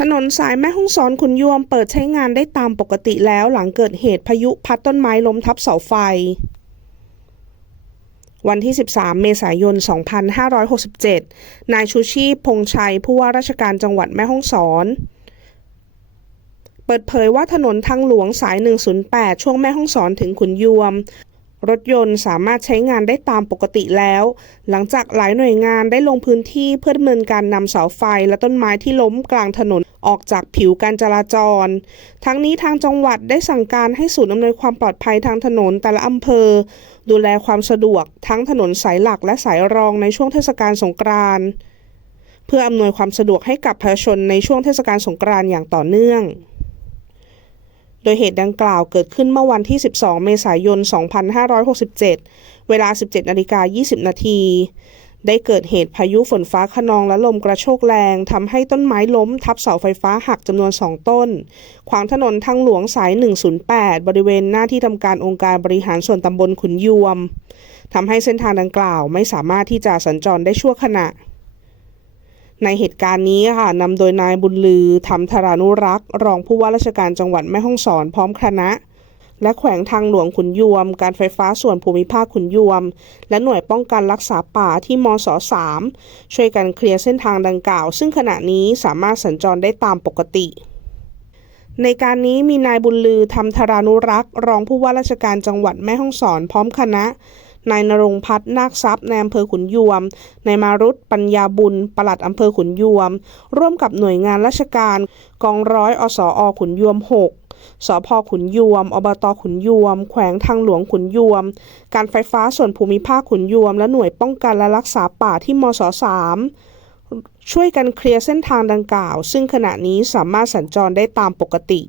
ถนนสายแม่ฮ่องสอนขุนยวมเปิดใช้งานได้ตามปกติแล้วหลังเกิดเหตุพายุพัดต้นไม้ล้มทับเสาไฟ วันที่ 13 เมษายน 2567 นายชูชีพพงชัยผู้ว่าราชการจังหวัดแม่ฮ่องสอน เปิดเผยว่าถนนทางหลวงสาย 108 ช่วงแม่ฮ่องสอนถึงขุนยวม รถยนต์สามารถใช้งานได้ตามปกติแล้ว หลังจากหลายหน่วยงานได้ลงพื้นที่เพื่อดำเนินการนำเสาไฟและต้นไม้ที่ล้มกลางถนนออกจากผิวการจราจร ทั้งนี้ทางจังหวัดได้สั่งการให้ศูนย์อำนวยความปลอดภัยทางถนนแต่ละอำเภอ ดูแลความสะดวกทั้งถนนสายหลักและสายรองในช่วงเทศกาลสงกรานต์เพื่ออำนวยความสะดวกให้กับประชาชนในช่วงเทศกาลสงกรานต์อย่างต่อเนื่อง โดยเหตุดังกล่าวเกิดขึ้นเมื่อวันที่ 12 เมษายน 2567 เวลา 17นาฬิกา20 นาที ได้เกิดเหตุพายุฝนฟ้าขนองและลมกระโชกแรงทำให้ต้นไม้ล้มทับเสาไฟฟ้าหักจำนวน 2 ต้น ขวางถนนทางหลวงสาย 108 บริเวณหน้าที่ทำการองค์การบริหารส่วนตำบลขุนยวมทำให้เส้นทางดังกล่าวไม่สามารถที่จะสัญจรได้ชั่วขณะ ในเหตุการณ์นี้ค่ะนำโดยนายบุญลือธรรมธารานุรักษ์ รองผู้ว่าราชการจังหวัดแม่ฮ่องสอนพร้อมคณะ และแขวงทางหลวงขุนยวม การไฟฟ้าส่วนภูมิภาคขุนยวม และหน่วยป้องกันรักษาป่าที่มศ3ช่วยกันเคลียร์เส้นทางดังกล่าว ซึ่งขณะนี้สามารถสัญจรได้ตามปกติในการนี้มีนายบุญลือธรรมธารานุรักษ์ รองผู้ว่าราชการจังหวัดแม่ฮ่องสอนพร้อมคณะ นายนรงพัฒน์นาคทรัพย์ในอำเภอขุนยวม นายมารุตปัญญาบุญ ปลัดอำเภอขุนยวม ร่วมกับหน่วยงานราชการ กองร้อยอสอขุนยวม 6สพขุนยวม อบตขุนยวม แขวงทางหลวงขุนยวม การไฟฟ้าส่วนภูมิภาคขุนยวม และหน่วยป้องกันและรักษาป่าที่มศ3ช่วยกันเคลียร์เส้นทางดังกล่าว ซึ่งขณะนี้สามารถสัญจรได้ตามปกติ